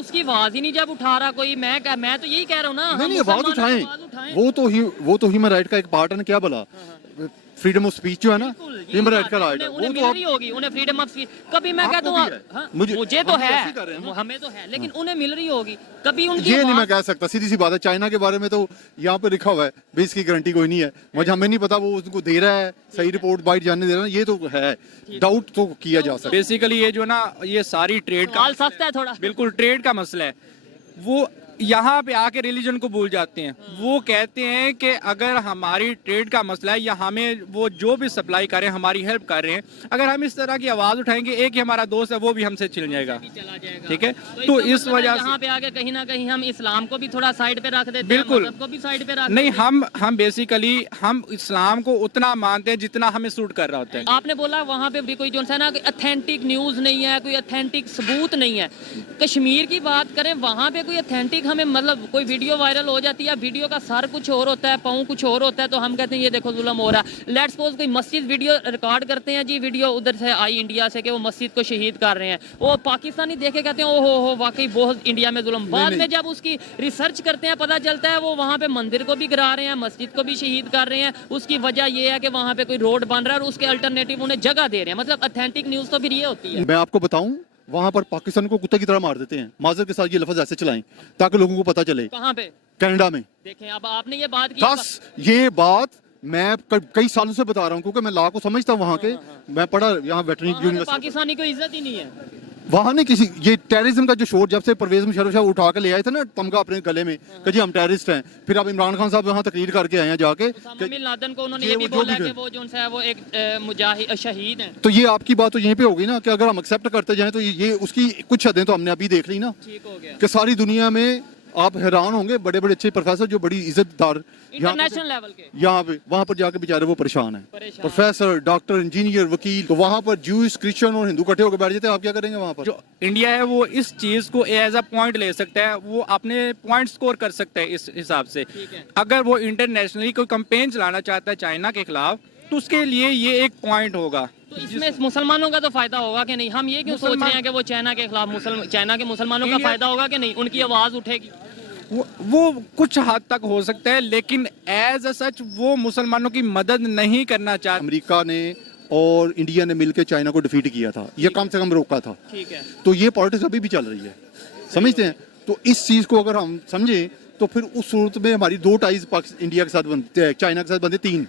उसकी आवाज ही नहीं जब उठा रहा कोई। मैं तो यही कह रहा हूँ ना, नहीं आवाज उठाएं, वो तो ह्यूमन राइट का एक पार्ट है ना, क्या बोला फ्रीडम ऑफ स्पीच जो है ना, ह्यूमन राइट का राइट है, उन्हें मिल रही होगी, उन्हें फ्रीडम ऑफ स्पीच। कभी मैं कहता हूँ मुझे तो है, हमें तो है, लेकिन उन्हें मिल रही होगी कभी उनकी। ये नहीं मैं कह सकता, सीधी सी बात है। चाइना के बारे में तो यहाँ पे लिखा हुआ है, भी इसकी गारंटी कोई नहीं है, मुझे हमें नहीं पता वो उसको दे रहा है सही रिपोर्ट बाइट जानने दे रहा है, ये तो है, डाउट तो किया जा सकता है। बेसिकली ये जो ना, ये सारी ट्रेड का सख्त है थोड़ा, बिल्कुल ट्रेड का मसला है। वो यहाँ पे आके रिलीजन को भूल जाते हैं। वो कहते हैं कि अगर हमारी ट्रेड का मसला है या हमें वो जो भी सप्लाई कर रहे हैं, हमारी हेल्प कर रहे हैं, अगर हम इस तरह की आवाज उठाएंगे, एक ही हमारा दोस्त है वो भी हमसे छिल जाएगा, ठीक है। तो इस वजह से यहाँ पे आगे कहीं ना कहीं हम इस्लाम को भी थोड़ा साइड पे रख देते हैं, बिल्कुल मज़हब को भी साइड पे रख नहीं, हम बेसिकली हम इस्लाम को उतना मानते हैं जितना हमें सूट कर रहा होता है। आपने बोला वहाँ पे भी कोई जो है ना ऑथेंटिक न्यूज नहीं है, कोई ऑथेंटिक सबूत नहीं है। कश्मीर की बात करें, वहाँ पे कोई ऑथेंटिक हमें मतलब कोई वीडियो वायरल हो जाती है, वीडियो का सर कुछ और होता है, पाँव कुछ और होता है, तो हम कहते हैं ये देखो जुल्म हो रहा है। लेट्स सपोज कोई मस्जिद वीडियो रिकॉर्ड करते हैं जी, वीडियो उधर से आई इंडिया से कि वो मस्जिद को शहीद कर रहे हैं, वो पाकिस्तानी देखे कहते हैं ओहो हो वाकई बहुत इंडिया में जुल्म। बाद में जब उसकी रिसर्च करते हैं पता चलता है वो वहाँ पे मंदिर को भी गिरा रहे हैं, मस्जिद को भी शहीद कर रहे हैं। उसकी वजह ये है कि वहाँ पे कोई रोड बन रहा है और उसके अल्टरनेटिव उन्हें जगह दे रहे हैं। मतलब ऑथेंटिक न्यूज तो फिर ये होती है। मैं आपको बताऊं, वहां पर पाकिस्तान को कुत्ते की तरह मार देते हैं, माजर के साथ ये लफ्ज ऐसे चलाएं ताकि लोगों को पता चले। कहाँ पे? कनाडा में। देखें अब आपने ये बात की, बस ये बात मैं कई सालों से बता रहा हूँ, क्योंकि मैं लॉ को समझता हूँ वहाँ के, मैं पढ़ा यहाँ वेटरनरी यूनिवर्सिटी। पाकिस्तानी को इज्जत ही नहीं है वहाँ नहीं किसी, ये टेररिज्म का जो शोर जब से परवेज मुशर्रफ साहब उठा के ले आए थे ना तमगा अपने गले में कि जी हम टेररिस्ट हैं, फिर अब इमरान खान साहब यहाँ तकरीर करके आए हैं जाके, बिन लादेन को उन्होंने ये भी बोला कि वो जो है वो एक मुजाहिद शहीद हैं। तो ये आपकी बात तो यहीं पे होगी ना कि अगर हम एक्सेप्ट करते जाएं तो ये उसकी कुछ हदें तो हमने अभी देख ली ना, ठीक हो गया कि सारी दुनिया में आप हैरान होंगे, बड़े बड़े अच्छे प्रोफेसर जो बड़ी इज्जतदार इंटरनेशनल लेवल के यहाँ पे वहाँ पर जाके बेचारे वो परेशान है, प्रोफेसर, डॉक्टर, इंजीनियर, वकील, तो वहाँ पर जूस, क्रिश्चियन और हिंदू इकट्ठे होकर बैठ जाते हैं, आप क्या करेंगे वहाँ पर? जो इंडिया है वो इस चीज को एज अ पॉइंट ले सकता है, वो अपने पॉइंट स्कोर कर सकता है इस हिसाब से। अगर वो इंटरनेशनली कोई कैंपेन चलाना चाहता है चाइना के खिलाफ, तो उसके लिए ये एक पॉइंट होगा। तो इसमें मुसलमानों का तो फायदा होगा कि नहीं? हम ये क्यों सोच रहे हैं कि वो चाइना के खिलाफ चाइना के मुसलमानों का फायदा होगा कि नहीं, उनकी आवाज उठेगी? वो कुछ हद तक हो सकता है, लेकिन एज सच वो मुसलमानों की मदद नहीं करना चाहते। अमेरिका ने और इंडिया ने मिलकर चाइना को डिफीट किया था, ये कम से कम रोका था, ठीक है। तो ये पॉलिटिक्स अभी भी चल रही है, समझते हैं? तो इस चीज को अगर हम समझें तो फिर उस सूरत में हमारी दो टाइज इंडिया के साथ बनते हैं, चाइना के साथ बनते तीन,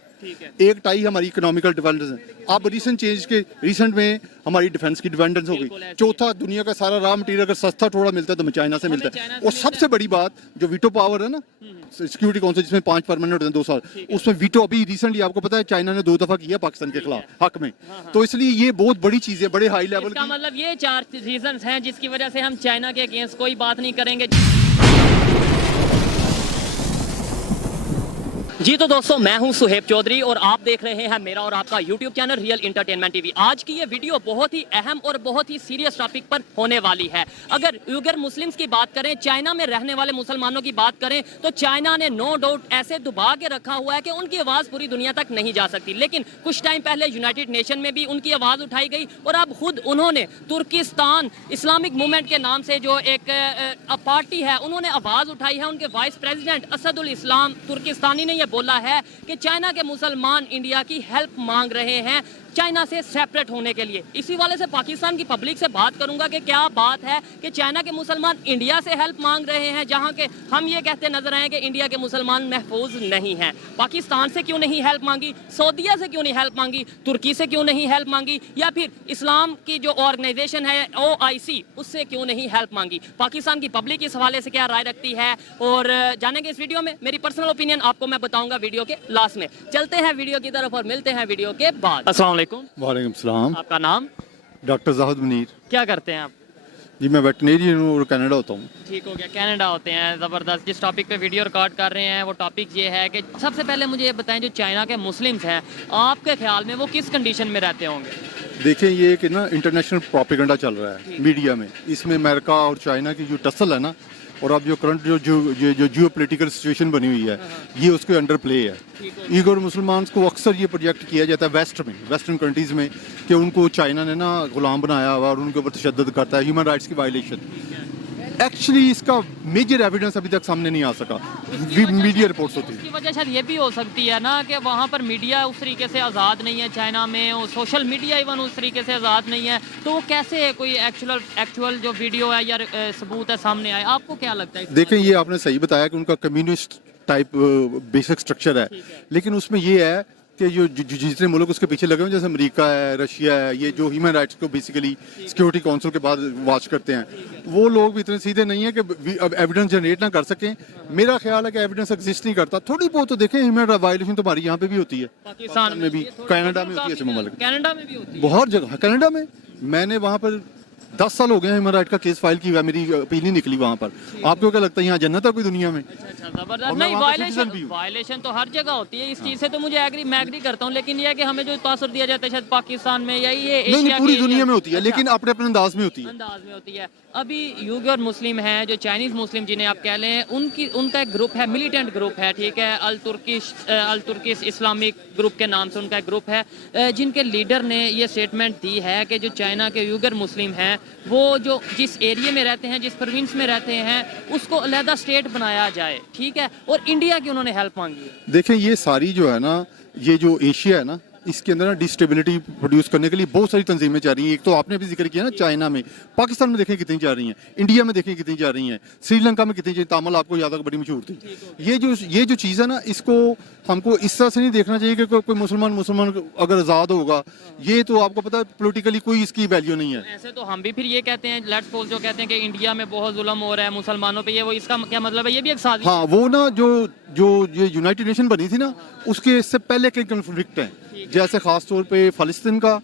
एक टाई हमारी इकोनॉमिकल डिपेंडेंस है। अब रिसेंट में हमारी डिफेंस की डिपेंडेंस हो गई। चौथा, दुनिया का सारा रॉ मटेरियल अगर सस्ता थोड़ा मिलता है तो हमें चाइना से मिलता है। और सबसे बड़ी बात जो वीटो पावर है ना सिक्योरिटी काउंसिल, जिसमें 5 परमानेंट होते हैं 2 साल, उसमें वीटो अभी रिसेंटली आपको पता है चाइना ने 2 दफा किया पाकिस्तान के खिलाफ हक में। तो इसलिए ये बहुत बड़ी चीज है, बड़े हाई लेवल की। मतलब ये 4 रीजन हैं जिसकी वजह से हम चाइना के अगेंस्ट कोई बात नहीं करेंगे। जी तो दोस्तों, मैं हूं सुहेब चौधरी और आप देख रहे हैं मेरा और आपका YouTube channel real entertainment TV. आज की ये वीडियो बहुत ही अहम और बहुत ही सीरियस टॉपिक पर होने वाली है। अगर उइगर मुस्लिम्स की बात करें, चाइना में रहने वाले मुसलमानों की बात करें, तो चाइना ने नो डाउट ऐसे दबा के रखा हुआ है कि उनकी आवाज़ पूरी दुनिया तक नहीं जा सकती। लेकिन कुछ टाइम पहले यूनाइटेड नेशन में भी उनकी आवाज़ उठाई गई और अब खुद उन्होंने तुर्किस्तान इस्लामिक मूवमेंट के नाम से जो एक पार्टी है, उन्होंने आवाज़ उठाई है। उनके वाइस प्रेसिडेंट असदुल इस्लाम तुर्किस्तानी ने बोला है कि चाइना के मुसलमान इंडिया की हेल्प मांग रहे हैं चाइना से सेपरेट होने के लिए। इसी वाले से पाकिस्तान की पब्लिक से बात करूंगा कि क्या बात है कि चाइना के मुसलमान इंडिया से हेल्प मांग रहे हैं, जहां के हम ये कहते नजर आए कि इंडिया के मुसलमान महफूज नहीं हैं। पाकिस्तान से क्यों नहीं हेल्प मांगी, सऊदीया से क्यों नहीं हेल्प मांगी, तुर्की से क्यों नहीं हेल्प मांगी, या फिर इस्लाम की जो ऑर्गेनाइजेशन है OIC उससे क्यों नहीं हेल्प मांगी? पाकिस्तान की पब्लिक इस हवाले से क्या राय रखती है और जानेंगे इस वीडियो में। मेरी पर्सनल ओपिनियन आपको मैं बताऊंगा वीडियो के लास्ट में। चलते हैं वीडियो की तरफ और मिलते हैं वीडियो के बाद। अस्सलाम वालेकुम सलाम। आपका नाम? डॉक्टर जाहिद मुनीर। क्या करते हैं आप? जी मैं वेटरनरियन हूँ और कनाडा होता हूँ। ठीक हो गया, कनाडा होते हैं, ज़बरदस्त। जिस टॉपिक पे वीडियो रिकॉर्ड कर रहे हैं वो टॉपिक ये है कि सबसे पहले मुझे ये बताएं, जो चाइना के मुस्लिम्स हैं आपके ख्याल में वो किस कंडीशन में रहते होंगे? देखें, ये कि ना इंटरनेशनल प्रोपेगेंडा चल रहा है मीडिया में, इसमें अमेरिका और चाइना की जो टसल है ना, और अब जो करंट जो जियो पोलिटिकल सिचुएशन बनी हुई है, ये उसके अंडर प्ले है। ईगोर मुसलमान को अक्सर ये प्रोजेक्ट किया जाता है वेस्टर्न कंट्रीज़ में कि उनको चाइना ने ना गुलाम बनाया हुआ और उनके ऊपर तशद्दुद करता है, ह्यूमन राइट्स की वायलेशन। एक्चुअली इसका मेजर एविडेंस अभी तक सामने नहीं आ सका, मीडिया रिपोर्ट्स होती है। उसकी वजह शायद ये भी हो सकती है ना कि वहाँ पर मीडिया उस तरीके से आज़ाद नहीं है चाइना में, और सोशल मीडिया इवन उस तरीके से आज़ाद नहीं है, तो वो कैसे कोई एक्चुअल जो वीडियो है या सबूत है सामने आए? आपको क्या लगता है? देखें, ये आपने सही बताया कि उनका कम्युनिस्ट टाइप बेसिक स्ट्रक्चर है, लेकिन उसमें ये है कि जितने मुल्क उसके पीछे लगे हुए, जैसे अमेरिका है, रशिया है, ये जो ह्यूमन राइट्स को बेसिकली सिक्योरिटी काउंसिल के बाद वॉच करते हैं, वो लोग भी इतने सीधे नहीं है कि अब एविडेंस जनरेट ना कर सकें। मेरा ख्याल है कि एविडेंस एग्जिस्ट नहीं करता। थोड़ी बहुत तो देखें, ह्यूमन राइट वायलेशन तो हमारी यहाँ पे भी होती है, पाकिस्तान में भी, कनाडा में होती है, ऐसे मुल्क कनाडा में भी होती है, बहुत जगह। कनाडा में मैंने वहाँ पर 10 साल हो गए ह्यूमन राइट का केस फाइल की हुआ, मेरी अपील नहीं निकली वहाँ पर। आपको क्या लगता है यहाँ जन्नत है कोई दुनिया में? अच्छा, जबरदस्त। और मैं नहीं, वहाँ का citizen भी हूँ। वायलेशन तो हर जगह होती है, इस चीज़ से तो मैं एग्री करता हूँ, लेकिन ये है कि हमें जो तासुर दिया जाता है शायद पाकिस्तान में या ये नहीं, एशिया पूरी के दुनिया एरिया में होती है, लेकिन अपने अपने अंदाज में होती है। अंदाज में होती है। अभी यूगर मुस्लिम हैं, जो चाइनीज मुस्लिम जिन्हें आप कह लें, उनका एक ग्रुप है, मिलिटेंट ग्रुप है, ठीक है, अल तुर्किश इस्लामिक ग्रुप के नाम से उनका एक ग्रुप है, जिनके लीडर ने ये स्टेटमेंट दी है कि जो चाइना के यूगर मुस्लिम हैं, वो जो जिस एरिया में रहते हैं, जिस प्रोविंस में रहते हैं, उसको अलहदा स्टेट बनाया जाए, ठीक है, और इंडिया की उन्होंने हेल्प मांगी है। देखें, ये सारी जो है ना, ये जो एशिया है ना, इसके अंदर ना डिस्टेबिलिटी प्रोड्यूस करने के लिए बहुत सारी तंजीमें जा रही हैं। एक तो आपने भी जिक्र किया ना, चाइना में, पाकिस्तान में देखें कितनी जा रही हैं, इंडिया में देखें कितनी जा रही हैं, श्रीलंका में कितनी, तामिल आपको याद है बड़ी मशहूर थी। ये जो चीज़ है ना, इसको हमको इस तरह से नहीं देखना चाहिए कि कोई मुसलमान अगर आज़ाद होगा, ये तो आपको पता है पॉलिटिकली कोई इसकी वैल्यू नहीं है। ऐसे तो हम भी फिर ये कहते हैं, लेट्स सपोज जो कहते हैं कि इंडिया में बहुत जुल्म हो रहा है मुसलमानों पे, ये वो इसका क्या मतलब है? ये भी एक साजिश। हाँ, वो ना जो ये यूनाइटेड नेशन बनी थी ना, उसके इससे पहले के कन्फ्लिक्ट हैं, जैसे खास तौर पे फ़लस्तीन का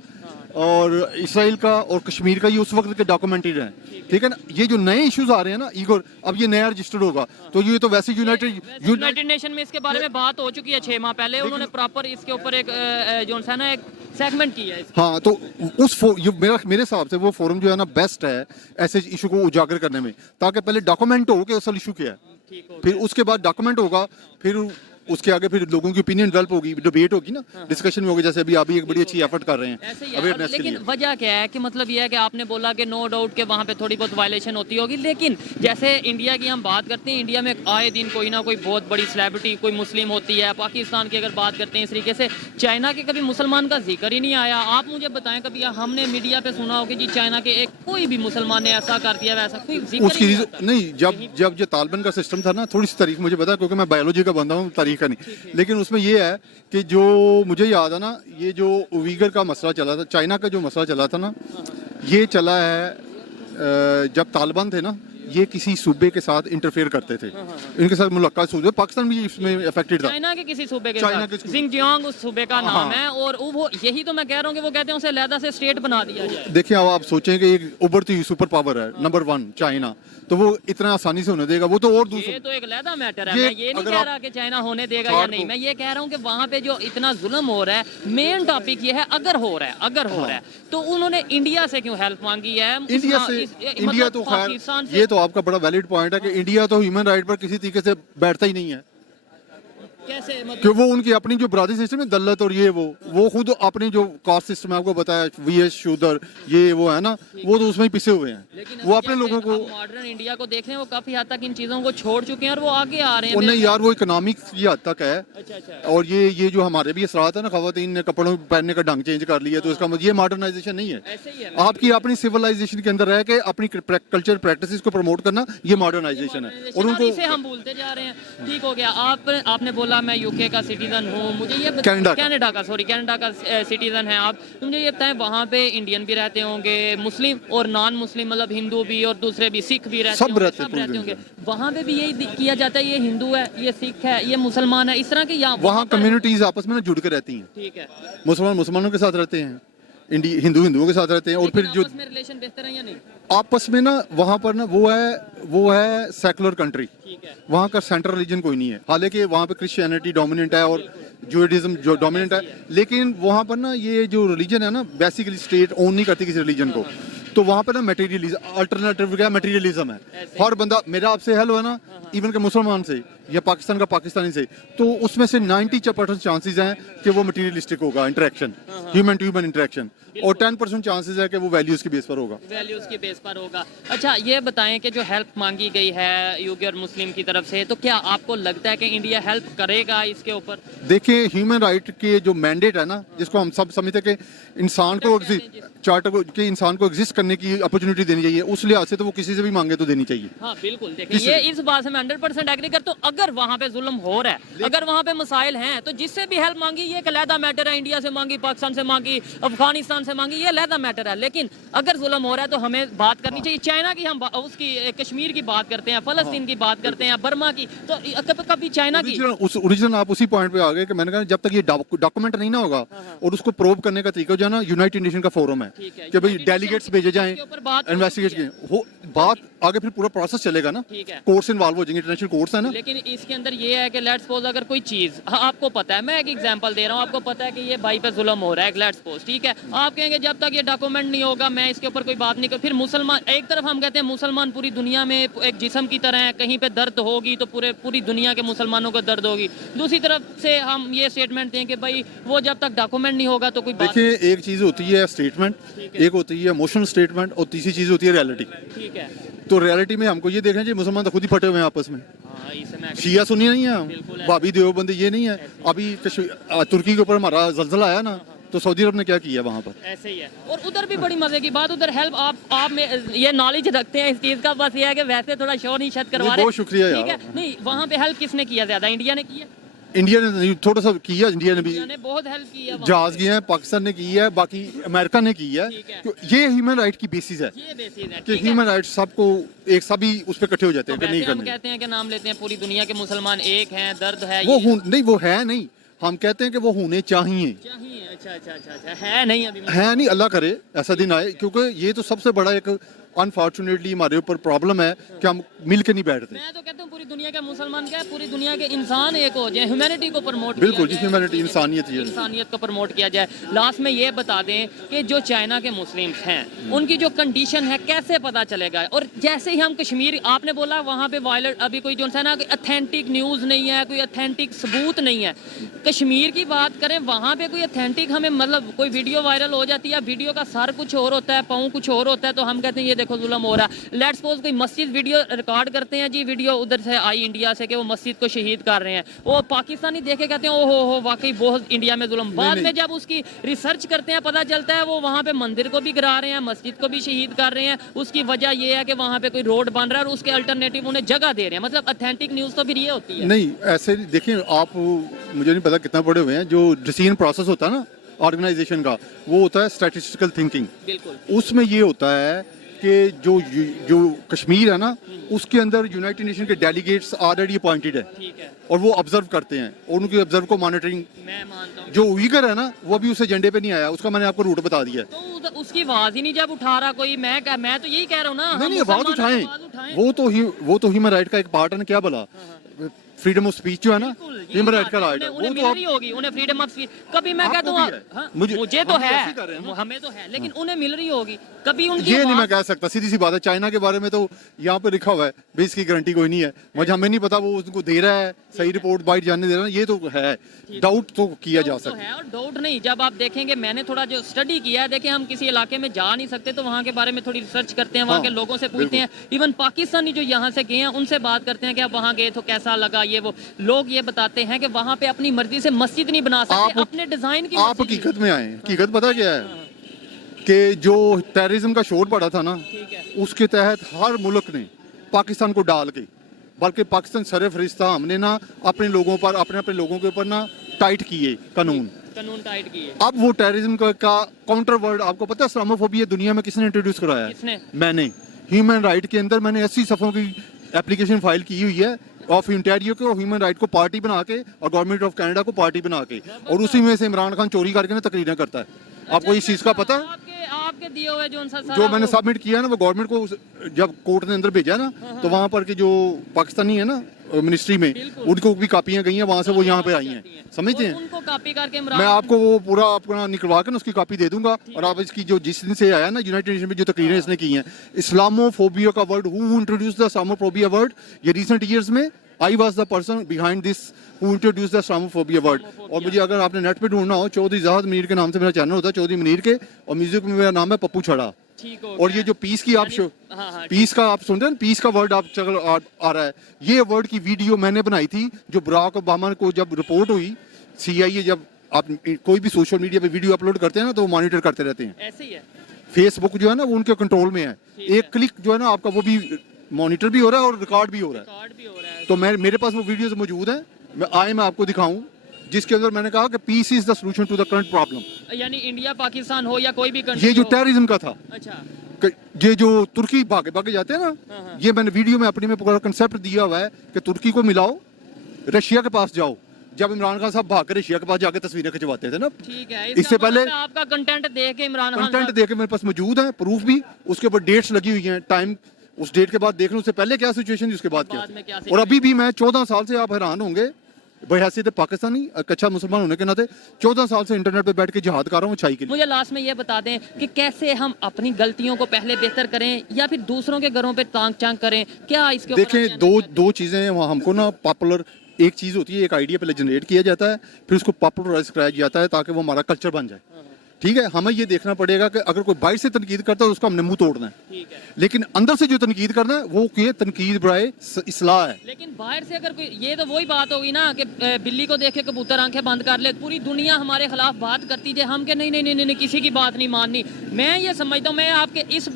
और इसराइल का और कश्मीर का, ये उस वक्त के डॉक्यूमेंटेड हैं, ठीक है ना। ये जो नए इश्यूज आ रहे हैं ना ईगोर, अब ये नया रजिस्टर्ड होगा, तो ये तो वैसे यूनाइटेड नेशन में इसके बारे में बात हो चुकी है 6 माह पहले, उन्होंने प्रॉपर इसके ऊपर एक जो है ना एक सेगमेंट किया है। हाँ, तो मेरे हिसाब से वो फोरम जो है ना बेस्ट है ऐसे इशू को उजागर करने में, ताकि पहले डॉक्यूमेंट हो कि असल इशू क्या है, फिर उसके बाद डॉक्यूमेंट होगा, फिर उसके आगे फिर लोगों की ओपिनियन डेवलप होगी, डिबेट होगी ना, डिस्कशन में होगी, जैसे अभी आप एक बड़ी अच्छी एफर्ट कर रहे हैं अवेयरनेस के लिए। लेकिन वजह क्या है कि मतलब ये है कि आपने बोला कि नो डाउट के वहाँ पे थोड़ी बहुत वायलेशन होती होगी, लेकिन जैसे इंडिया की हम बात करते हैं, इंडिया में आए दिन कोई ना कोई बहुत बड़ी सेलिब्रिटी कोई मुस्लिम होती है। पाकिस्तान की अगर बात करते हैं इस तरीके से, चाइना के कभी मुसलमान का जिक्र ही नहीं आया। आप मुझे बताएं, कभी हमने मीडिया पे सुना हो कि जी चाइना के एक कोई भी मुसलमान ने ऐसा कर दिया, वैसा कोई जिक्र नहीं। जब जो तालिबान का सिस्टम था ना, थोड़ी सी तारीख मुझे पता है क्योंकि मैं बायोलॉजी का बंदा हूँ, तारीख का नहीं, लेकिन उसमें ये है कि जो मुझे याद है ना, ये जो उइगर का मसला चला था, चाइना का जो मसला चला था ना, ये चला है जब तालिबान थे ना, ये किसी सूबे के साथ इंटरफेयर करते थे, इनके साथ मुलाकात सूबे, पाकिस्तान भी इसमें अफेक्टेड था। चाइना के किसी सूबे के साथ, जिंगजियांग उस सूबे का नाम है, और वो यही तो मैं कह रहा हूँ कि वो कहते हैं उसे अलहदा से स्टेट बना दिया जाए। देखिए, अब आप सोचें कि एक उभरती हुई सुपर पावर है नंबर 1 चाइना, तो वो इतना आसानी से होने देगा? वो तो और दूसरा, ये तो एक अलहदा मैटर है। मैं ये नहीं कह रहा कि चाइना होने देगा या नहीं, मैं ये कह रहा हूँ कि वहाँ पे जो इतना जुल्म हो रहा है, मेन टॉपिक ये है, अगर हो रहा है तो उन्होंने इंडिया से क्यों हेल्प मांगी है? इंडिया तो खैर, ये तो आपका बड़ा वैलिड पॉइंट है कि इंडिया तो ह्यूमन राइट पर किसी तरीके से बैठता ही नहीं है। कैसे मतलब? कि वो उनकी अपनी जो बरादरी सिस्टम है, दल्लत और ये वो खुद अपनी जो कास्ट सिस्टम है, आपको बताया वीएस शूदर, ये वो है ना, वो तो उसमें ही पिसे हुए हैं। वो अपने लोगों को, मॉडर्न इंडिया को देख रहे हैं, वो काफी हद तक इन चीजों को छोड़ चुके हैं और वो आगे आ रहे हैं। नहीं यार, वो इकोनॉमिक्स की हद तक है। अच्छा। और ये जो हमारे भी असरात है ना, खवातीन ने कपड़ों पहनने का ढंग चेंज कर लिया, तो इसका मतलब ये मॉडर्नाइजेशन नहीं है। ऐसे ही है। आपकी अपनी सिविलाइजेशन के अंदर रह के अपनी कल्चर प्रैक्टिसेस को प्रमोट करना, ये मॉडर्नाइजेशन है। और उनको इसे हम भूलते जा रहे हैं। ठीक हो गया, आपने बोला मैं यूके का सिटीजन हूँ, मुझे ये कनाडा का सिटीजन है आप, तो मुझे ये बताएं, वहाँ पे इंडियन भी रहते होंगे, मुस्लिम और नॉन मुस्लिम, मतलब हिंदू भी और दूसरे भी, सिख भी रहते होंगे। वहाँ पे भी यही किया जाता है, ये हिंदू है, ये सिख है, ये मुसलमान है, इस तरह के वहाँ कम्युनिटीज आपस में ना जुड़ के रहती हैं। ठीक है, मुसलमानों के साथ रहते हैं, हिंदुओं के साथ रहते हैं, और फिर जो आपस में रिलेशन बेहतर है या नहीं? आपस में ना वहाँ पर ना वो है सेकुलर कंट्री, ठीक है, वहाँ का सेंट्रल रिलीजन कोई नहीं है। हालांकि वहाँ पे क्रिश्चियनिटी डोमिनेंट है और जुडाइज्म जो डोमिनेंट है, लेकिन वहाँ पर ना ये जो रिलीजन है ना, बेसिकली स्टेट ओन नहीं करती किसी रिलीजन को, तो वहाँ पे ना मटेरियलिज्म, अल्टरनेटिव क्या मटेरियलिज्म है। हर बंदा, मेरा आपसे हेल हुआ ना, इवन के मुसलमान से या पाकिस्तान का पाकिस्तानी से, तो उसमें से 90% चांसेस हैं कि वो मटेरियलिस्टिक होगा interaction, human to human interaction. और 10% चांसेस है कि वो वैल्यूज की बेस पर होगा। वैल्यूज की बेस पर होगा। अच्छा ये बताएं कि जो हेल्प मांगी गई है यूगर मुस्लिम की तरफ से, तो क्या आपको लगता है कि इंडिया हेल्प करेगा इसके ऊपर? देखिए ह्यूमन राइट के जो मैंडेट है ना, जिसको हम सब समझते हैं कि इंसान को चार्टर को कि इंसान को एग्जिस्ट करने की अपॉर्चुनिटी देनी चाहिए, उस लिहाज से तो वो किसी से भी मांगे तो देनी चाहिए। हाँ बिल्कुल, देखिए ये इस बात से मैं 100% एग्री करता हूँ। अगर वहाँ पे जुल्म हो रहा है, अगर वहाँ पे मसाइल हैं, तो जिससे भी हेल्प मांगी ये एक अलहदा मैटर है। इंडिया से मांगी, पाकिस्तान से मांगी, अफगानिस्तान से मांगी, ये अलहदा मैटर है। लेकिन अगर जुल्म हो रहा है तो हमें बात करनी चाहिए। चाइना की हम उसकी कश्मीर की बात करते हैं, फलस्तीन की बात करते हैं, बर्मा की, तो कभी चाइना की ओरिजिनल आप उसी पॉइंट पे आ गए कि मैंने कहा जब तक ये डॉक्यूमेंट नहीं ना होगा और उसको प्रोब करने का तरीका जो है ना, यूनाइटेड नेशन का फोरम है कि भाई डेलीगेट्स भेजे जाएं, इन्वेस्टिगेट हो बात आगे, फिर पूरा प्रोसेस चलेगा ना, कोर्ट्स इन्वॉल्व हो जाएंगे, इंटरनेशनल कोर्ट्स है ना। लेकिन इसके अंदर ये है कि लेट्स सपोज अगर कोई चीज आपको पता है, मैं एक एग्जांपल दे रहा हूँ, आपको पता है कि ये भाई पे जुल्म हो रहा है, लेट्स सपोज, ठीक है, आप कहेंगे जब तक ये डॉक्यूमेंट नहीं होगा मैं इसके ऊपर कोई बात नहीं कर। फिर मुसलमान, एक तरफ हम कहते हैं मुसलमान पूरी दुनिया में एक जिस्म की तरह है, कहीं पे दर्द होगी तो पूरी दुनिया के मुसलमानों को दर्द होगी। दूसरी तरफ से हम ये स्टेटमेंट दें कि भाई वो जब तक डॉक्यूमेंट नहीं होगा तो कोई बात। देखिए एक चीज होती है स्टेटमेंट, एक होती है इमोशनल स्टेटमेंट, और तीसरी चीज होती है रियलिटी। ठीक है, तो रियलिटी में हमको ये देखना चाहिए, मुसलमान तो खुद ही फटे हुए हैं आपस में, शिया सुन्नी नहीं है, भाभी देवबंदी ये नहीं है। अभी तुर्की के ऊपर हमारा जल्जला आया ना, तो सऊदी अरब ने क्या किया वहाँ पर, ऐसे ही है। और उधर भी बड़ी मजे की बात, उधर हेल्प आप में ये नॉलेज रखते हैं इस चीज का, बस ये है कि वैसे थोड़ा शो नहीं शत करवा रहे। बहुत शुक्रिया ठीक है, नहीं वहाँ पे हेल्प किसने किया ज्यादा, इंडिया ने किया? इंडिया ने थोड़ा सा किया, इंडिया ने भी बहुत हेल्प की है, जहाज किए हैं, पाकिस्तान ने की है, बाकी अमेरिका ने की है। तो ये ह्यूमन राइट की बेसिस है, ये बेसिस है कि ह्यूमन राइट सबको एक सभी उस पर इकट्ठे हो जाते हैं कि नहीं हम करने। कहते हैं कि नाम लेते हैं पूरी दुनिया के मुसलमान एक हैं, दर्द है वो नहीं, वो है नहीं, हम कहते हैं कि वो होने चाहिए। अच्छा अच्छा अच्छा अच्छा, है नहीं अभी, है नहीं, अल्लाह करे ऐसा दिन आए, क्योंकि ये तो सबसे बड़ा एक अनफॉर्चुनेटली हमारे ऊपर प्रॉब्लम है कि हम मिल के नहीं बैठते। मैं तो कहता हूँ पूरी दुनिया के मुसलमान क्या, पूरी दुनिया के इंसान एक हो जाए, ह्यूमैनिटी को प्रमोट, बिल्कुल जी, ह्यूमैनिटी इंसानियत को प्रमोट किया जाए। लास्ट में ये बता दें कि जो चाइना के मुस्लिम्स हैं उनकी जो कंडीशन है कैसे पता चलेगा? और जैसे ही हम कश्मीर, आपने बोला वहाँ पे वायलेट अभी कोई जो है ना अथेंटिक न्यूज़ नहीं है, कोई अथेंटिक सबूत नहीं है। कश्मीर की बात करें, वहाँ पे कोई अथेंटिक हमें मतलब कोई वीडियो वायरल हो जाती है, वीडियो का सर कुछ और होता है, पाँव कुछ और होता है, तो हम कहते हैं ये देखो जुल्म हो रहा है। लेट्स सपोज कोई मस्जिद वीडियो रिकॉर्ड करते हैं जी, वीडियो उधर से आई इंडिया से कि वो मस्जिद को शहीद कर रहे हैं, वो पाकिस्तानी देखे कहते हैं ओहो हो वाकई बहुत इंडिया में जुल्म। बाद में जब उसकी रिसर्च करते हैं पता चलता है वो वहाँ पे मंदिर को भी गिरा रहे हैं, मस्जिद को भी शहीद कर रहे हैं। उसकी वजह ये है कि वहाँ पे कोई रोड बन रहा है और उसके अल्टरनेटिव उन्हें जगह दे रहे हैं। मतलब अथेंटिक न्यूज़ तो फिर ये होती है नहीं, ऐसे देखिए आप, मुझे नहीं पता कितना पढ़े हुए हैं, जो डिसीजन प्रोसेस होता है ना ऑर्गेनाइजेशन का, वो होता है स्टैटिस्टिकल थिंकिंग। बिल्कुल, उसमें ये होता है कि जो कश्मीर है ना, उसके अंदर यूनाइटेड नेशन के डेलीगेट्स ऑलरेडी अपॉइंटेड है, ठीक है, और वो ऑब्जर्व करते हैं, और उनके ऑब्जर्व को मॉनिटरिंग। मैं मानता हूँ जो उइगर है ना, वो अभी उस एजेंडे पे नहीं आया, उसका मैंने आपको रूट बता दिया है। तो उसकी आवाज ही नहीं जब उठा रहा कोई। मैं तो यही कह रहा हूँ ना, नहीं, आवाज उठाएं, वो तो ह्यूमन राइट का एक पार्ट है ना, क्या बोला, फ्रीडम ऑफ स्पीच जो है ना, ह्यूमन राइट का राइट है, उन्हें वो मिल तो रही होगी, उन्हें फ्रीडम ऑफ स्पीच। कभी मैं कहता हूँ मुझे तो है, हमें तो है, लेकिन उन्हें मिल रही होगी कभी उनकी। ये नहीं मैं कह सकता, सीधी सी बात है। चाइना के बारे में तो यहाँ पे लिखा हुआ है, भी इसकी गारंटी कोई नहीं है, मुझे हमें नहीं पता वो उसको दे रहा है, सही रिपोर्ट बाइट जानने दे रहा है, ये तो है, डाउट तो किया जा सकता है। और डाउट नहीं, जब आप देखेंगे, मैंने थोड़ा जो स्टडी किया है, देखें हम किसी इलाके में जा नहीं सकते तो वहाँ के बारे में थोड़ी रिसर्च करते हैं, वहाँ के लोगों से पूछते हैं, इवन पाकिस्तानी जो यहाँ से गए हैं उनसे बात करते हैं कि आप वहाँ गए तो कैसा लगा। ये वो लोग ये बताते हैं कि वहाँ पे अपनी मर्जी से मस्जिद नहीं बना सकते, अपने डिजाइन की। आप हकीकत में आए, हकीकत पता क्या है कि जो टेररिज्म का शोर पड़ा था ना, उसके तहत हर मुल्क ने पाकिस्तान को डाल के, बल्कि पाकिस्तान सरफरिश्ता हमने ना अपने लोगों पर, अपने लोगों के ऊपर ना टाइट किए कानून टाइट किए। अब वो टेररिज्म का काउंटर वर्ड, आपको पता है इस्लामोफोबिया दुनिया में किसने इंट्रोड्यूस कराया? किसने? मैंने। ह्यूमन राइट के अंदर मैंने 80 सफ़ों की एप्लीकेशन फाइल की हुई है ऑफ इंटेरियो को, ह्यूमन राइट को पार्टी बना के, और गवर्नमेंट ऑफ कनाडा को पार्टी बना के, और उसी में से इमरान खान चोरी करके ना तकरीरें करता है। आपको इस चीज का पता है? आपके दिए हुए जो मैंने सबमिट किया ना, वो गवर्नमेंट को जब कोर्ट ने अंदर भेजा ना, तो वहाँ पर के जो पाकिस्तानी है ना मिनिस्ट्री में, उनको भी कापियां गई हैं वहाँ से, वो यहाँ पे आई हैं, समझते हैं? उनको कॉपी करके मैं आपको वो पूरा अपना निकलवा के ना उसकी कॉपी दे दूंगा, और आप इसकी जो जिस दिन से आया ना यूनाइटेड नेशन में जो तकरीरें इसने की हैं, इस्लामोफोबिया का word, who introduce the Islamophobia word, ये रिसेंट ईयर्स में I was the person behind this who introduce the Islamophobia word. और मुझे अगर आपने नेट पे ढूंढना हो, चौधरी जहाद मुनीर के नाम से मेरा चैनल होता है, चौधरी मुनीर के, और म्यूजिक में मेरा नाम है पप्पू छड़ा। ठीक हो और गया। ये जो पीस की आप शो हाँ, पीस का आप सुनते हैं ना, पीस का वर्ड आप चल आ रहा है, ये वर्ड की वीडियो मैंने बनाई थी जो बराक ओबामा को जब रिपोर्ट हुई, CIA जब आप कोई भी सोशल मीडिया पे वीडियो अपलोड करते हैं ना तो वो मॉनिटर करते रहते हैं। ऐसे ही है। फेसबुक जो है ना वो उनके कंट्रोल में है, ठीक है। एक क्लिक जो है ना आपका वो भी मॉनिटर भी हो रहा है और रिकॉर्ड भी हो रहा है। कार्ड भी हो रहा है। तो मेरे पास वो वीडियोस मौजूद हैं, मैं आपको दिखाऊं, जिसके अंदर मैंने कहा कि peace is the solution to the current problem. यानी इंडिया पाकिस्तान हो या कोई भी कंट्री ये जो हो। टेररिज्म का था, अच्छा। ये जो तुर्की भागे भागे जाते हैं हाँ, ना, हाँ। ये मैंने वीडियो में अपनी में पूरा कंसेप्ट दिया हुआ है कि तुर्की को मिलाओ, रशिया के पास जाओ। जब इमरान खान साहब भाग कर रशिया के पास जाके तस्वीरें खिंचवाते थे ना, ठीक है। इससे पहले आपका कंटेंट देख के इमरान खान कंटेंट देके मेरे पास मौजूद है, प्रूफ भी, उसके ऊपर डेट्स लगी हुई हैं, टाइम उस डेट के बाद देख लो, उससे पहले क्या सिचुएशन थी, उसके बाद बाद में क्या क्या। और अभी भी मैं 14 साल से, आप हैरान होंगे बहैसियत पाकिस्तानी अच्छा मुसलमान होने के नाते 14 साल से इंटरनेट पे बैठ के जिहाद कर रहा हूँ अच्छाई के लिए। मुझे लास्ट में ये बता दें कि कैसे हम अपनी गलतियों को पहले बेहतर करें या फिर दूसरों के घरों पे तांग चांग करें, क्या इसके ऊपर देखें, आप कहना दो चीजें हैं वहाँ। हमको ना पॉपुलर एक चीज होती है, एक आइडिया पहले जनरेट किया जाता है, फिर उसको पॉपुलराइज कराया जाता है ताकि वो हमारा कल्चर बन जाए। ठीक है, हमें ये देखना पड़ेगा कि अगर कोई बाहर से तनकीद करता है तो उसका हमने मुंह तोड़ना है, ठीक है। लेकिन अंदर से जो तनकीद करना है वो ये तनकीद बराए इस्लाह है। लेकिन बाहर से अगर कोई, ये तो वही बात होगी ना कि बिल्ली को देख के कबूतर आंखें बंद कर ले, पूरी दुनिया हमारे खिलाफ बात करती है, हम के नहीं नहीं नहीं नहीं, नहीं किसी की बात नहीं माननी। मैं ये समझता हूँ, मैं आपके इस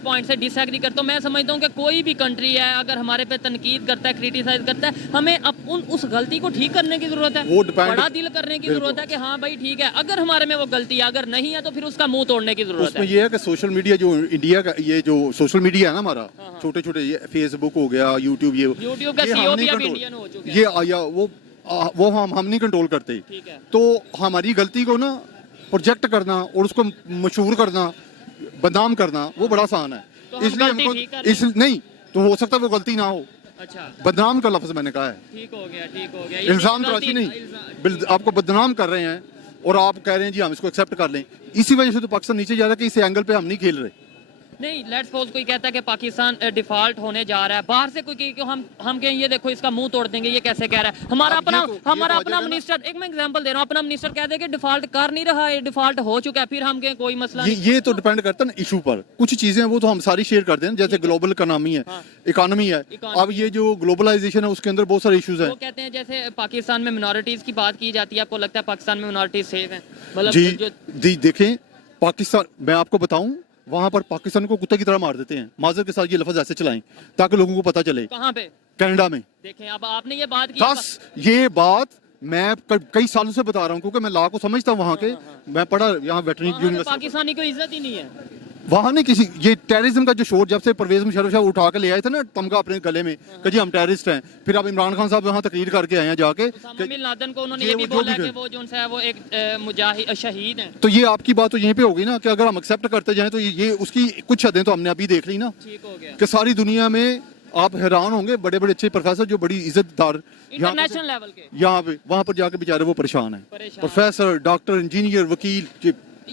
पॉइंट से डिसएग्री करता हूँ। मैं समझता हूँ कि कोई भी कंट्री है अगर हमारे पे तनकीद करता है, क्रिटिसाइज करता है, हमें उस गलती को ठीक करने की जरूरत है, वो depend- बड़ा दिल करने की जरूरत है कि हाँ भाई ठीक है, अगर हमारे में वो गलती है, अगर नहीं है तो फिर उसका मुंह तोड़ने की जरूरत उसमें है। ये है कि सोशल मीडिया जो इंडिया का, ये जो सोशल मीडिया है ना हमारा, छोटे छोटे, ये फेसबुक हो गया, यूट्यूब, YouTube का ये CEO हम भी नहीं अब control- इंडियन हो चुके हैं। ये वो हम नहीं कंट्रोल करते। ठीक है। तो हमारी गलती को ना प्रोजेक्ट करना और उसको मशहूर करना, बदनाम करना, वो बड़ा आसान है। तो हम इसलिए गलती ठीक कर रहे इस नहीं तो हो सकता है वो गलती ना हो। अच्छा, बदनाम का लफ्ज मैंने कहा है, ठीक हो गया, ठीक हो गया। इल्जाम तराशी नहीं, आपको बदनाम कर रहे हैं और आप कह रहे हैं जी हम इसको एक्सेप्ट कर लें। इसी वजह से तो पाकिस्तान नीचे जा रहा है कि इस एंगल पे हम नहीं खेल रहे। नहीं, लेट्स सपोज कोई कहता है कि पाकिस्तान डिफॉल्ट होने जा रहा है, बाहर से कोई कहे कि हम कहें ये देखो इसका मुंह तोड़ देंगे, ये कैसे कह रहा है। हमारा अब ये अपना तो आ अपना जाएगा ना। मिनिस्टर, एक मैं एग्जांपल दे रहा हूँ, अपना मिनिस्टर कह दे कि डिफॉल्ट कर नहीं रहा है, डिफॉल्ट हो चुका है, फिर हम कहें कोई मसला नहीं। ये तो डिपेंड करता है ना इशू पर। कुछ चीजें वो तो हम सारी शेयर करते हैं, जैसे ग्लोबल इकोनॉमी है, इकोनॉमी है। Economy अब ये जो ग्लोबलाइजेशन है उसके अंदर बहुत सारे इश्यूज हैं। वो कहते हैं जैसे पाकिस्तान में मिनॉरिटीज की बात की जाती है, आपको लगता है पाकिस्तान में मिनॉरिटीज सेफ हैं? जी देखें, पाकिस्तान, मैं आपको बताऊं, वहां पर पाकिस्तान को कुत्ते की तरह मार देते हैं। माजर के साथ ये लफ्ज ऐसे चलाएं ताकि लोगों को पता चले। कहाँ पे? कनाडा में। देखें, अब आपने ये बात की, बस ये बात मैं कई सालों से बता रहा हूँ, क्योंकि मैं लॉ को समझता हूँ वहाँ के। मैं पढ़ा यहाँ वेटरनरी वहाँ पे यूनिवर्सिटी, पाकिस्तानी को इज्जत ही नहीं है। वहाँ नहीं किसी, ये टेररिज्म का जो शोर जब से परवेज मुशर्रफ साहब उठा के ले आए थे ना तमगा अपने गले में कि जी हम टेररिस्ट हैं, फिर अब इमरान खान साहब यहाँ तकरीर करके आए हैं जाके उसामा बिन लादेन को उन्होंने ये ये भी वो जो बोला भी कि है। वो जो है वो एक मुजाहिद शहीद हैं। तो ये आपकी बात तो यहीं पे होगी ना कि अगर हम एक्सेप्ट करते जाएं तो ये उसकी कुछ हदें तो हमने अभी देख ली ना, ठीक हो गया। कि सारी दुनिया में आप हैरान होंगे, बड़े बड़े अच्छे प्रोफेसर जो बड़ी इज्जतदार इंटरनेशनल लेवल के यहाँ पे वहाँ पर जाके बेचारे वो परेशान है। परेशान। प्रोफेसर, डॉक्टर, इंजीनियर, वकील,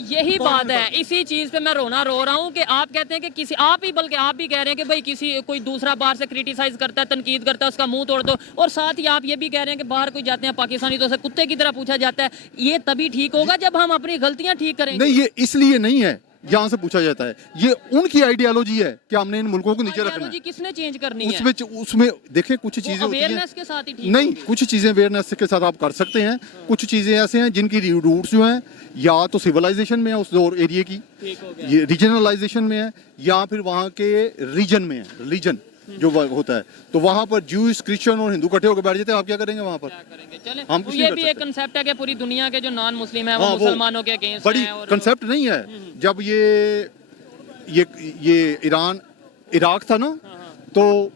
यही बात है, इसी चीज पे मैं रो रहा हूँ कि आप कहते हैं कि किसी, आप ही बल्कि आप भी कह रहे हैं कि भाई किसी कोई दूसरा बाहर से क्रिटिसाइज करता है, तनकीद करता है, उसका मुंह तोड़ दो, और साथ ही आप ये भी कह रहे हैं कि बाहर कोई जाते हैं पाकिस्तानी तो उसे कुत्ते की तरह पूछा जाता है। ये तभी ठीक होगा जब हम अपनी गलतियां ठीक करेंगे। नहीं, ये इसलिए नहीं है यहाँ से पूछा जाता है, ये उनकी आइडियोलॉजी है कि हमने इन मुल्कों को नीचे रखना आइडियोलॉजी है। किसने चेंज करनी है? उसमें देखें कुछ चीजें होती हैं, अवेयरनेस के साथ ही ठीक नहीं, होगी। कुछ चीजें अवेयरनेस के साथ आप कर सकते हैं। कुछ चीजें ऐसे हैं जिनकी रूट्स जो हैं या तो सिविलाइजेशन में है उस दौर एरिया की, ठीक हो गया। ये रीजनलाइजेशन में है, या फिर वहाँ के रीजन में है, रिलीजन जो होता है। तो वहाँ पर ज्यूज, क्रिश्चियन और हिंदू इकट्ठे होकर बैठ जाते हैं, आप क्या करेंगे वहाँ पर? क्या करेंगे? चले, हम कुछ ये नहीं भी कर एक सकते। कंसेप्ट है कि पूरी दुनिया के जो नॉन मुस्लिम है वो हाँ, वो मुसलमानों के अगेंस्ट बड़ी हैं और कंसेप्ट नहीं है। जब ये ईरान इराक था ना, तो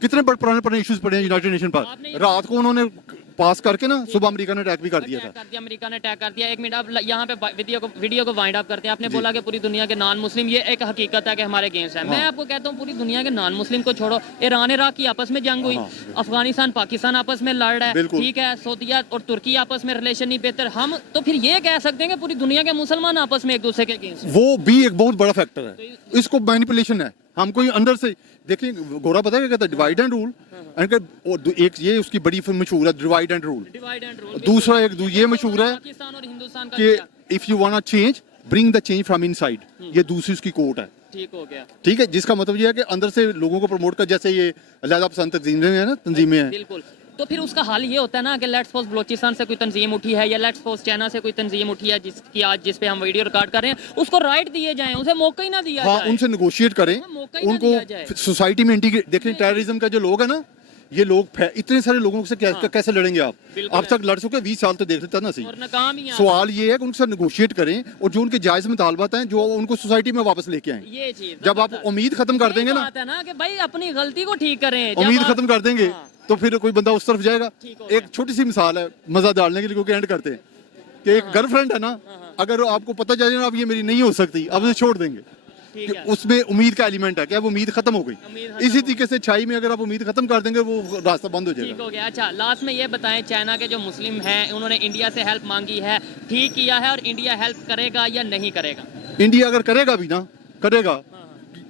कितने बड़े पुराने इश्यूज पड़े हैं यूनाइटेड नेशन पर। आपने ये- रात को उन्होंने पास करके ना सुबह अमेरिका ने अटैक भी कर दिया अटैक था। कर दिया, अमेरिका ने अटैक कर दिया। एक मिनट, आप यहाँ पे वीडियो को वाइंड अप करते हैं। आपने बोला कि पूरी दुनिया के नॉन मुस्लिम, ये एक हकीकत है कि हमारे अगेंस्ट है। मैं आपको कहता हूँ पूरी दुनिया के नॉन मुस्लिम को छोड़ो, ईरान इराक की आपस में जंग हुई, अफगानिस्तान पाकिस्तान आपस में लड़ रहा है, बिल्कुल। ठीक है, सऊदीया और तुर्की आपस में रिलेशन नहीं बेहतर, हम तो फिर ये कह सकते हैं कि पूरी दुनिया के मुसलमान आपस में एक दूसरे के अगेंस्ट। वो भी एक बहुत बड़ा फैक्टर है, इसको मैनिपुलेशन है। हम कोई अंदर से देखिए, गोरा पता है क्या कहता है, डिवाइड एंड रूल। एक ये उसकी बड़ी फिल्म मशहूर है divide and rule. Divide and rule. दूसरा एक ये मशहूर है पाकिस्तान और हिंदुस्तान का कि if you want change bring the change from inside, ये दूसरी उसकी कोट है। ठीक हो गया। ठीक है, जिसका मतलब ये है कि अंदर से लोगों को प्रमोट कर, जैसे ये अलहदा पसंद तंजीमें हैं ना, तंजीमें हैं। बिल्कुल। तो फिर उसका हाल ये होता है ना कि लेट्स सपोज बलोचिस्तान से कोई तंजीम उठी है या लेट्स सपोज चाइना से कोई तंजीम उठी है जिसकी आज जिस पे हम वीडियो रिकॉर्ड कर रहे हैं, उसको राइट दिए जाएं, उसे मौका ही ना दिया हाँ, जाए। उनसे नेगोशिएट करें, मौका ही ना दिया जाए। उनको सोसाइटी में इंटीग्रेट। देखें टेररिज्म का जो लोग है ना, ये लोग इतने सारे लोगों से कैसे लड़ेंगे आप? अब तक लड़ चुके 20 साल तो देख लेता ना सही। और नाकाम ही सवाल ये है कि उनसे नेगोशिएट करें और जो उनके जायज मुतालबात हैं जो उनको सोसाइटी में वापस लेके आए। ये चीज जब आप उम्मीद खत्म कर देंगे ना कि भाई अपनी गलती को ठीक करें, उम्मीद खत्म कर देंगे तो फिर कोई बंदा उस तरफ जाएगा। ठीक एक छोटी सी मिसाल है मजा डालने के लिए, क्योंकि एंड करते हैं कि एक गर्लफ्रेंड है ना, अगर आपको पता चले ना अब ये मेरी नहीं हो सकती, अब उसे छोड़ देंगे, ठीक है। उसमें उम्मीद का एलिमेंट है कि अब उम्मीद खत्म हो गई। इसी तरीके से छाई में अगर आप उम्मीद खत्म कर देंगे वो रास्ता बंद हो ठीक जाएगा। हो गया। अच्छा, लास्ट में ये बताएं, चाइना के जो मुस्लिम हैं उन्होंने इंडिया से हेल्प मांगी है, ठीक किया है, और इंडिया हेल्प करेगा या नहीं करेगा? इंडिया अगर करेगा भी ना, करेगा,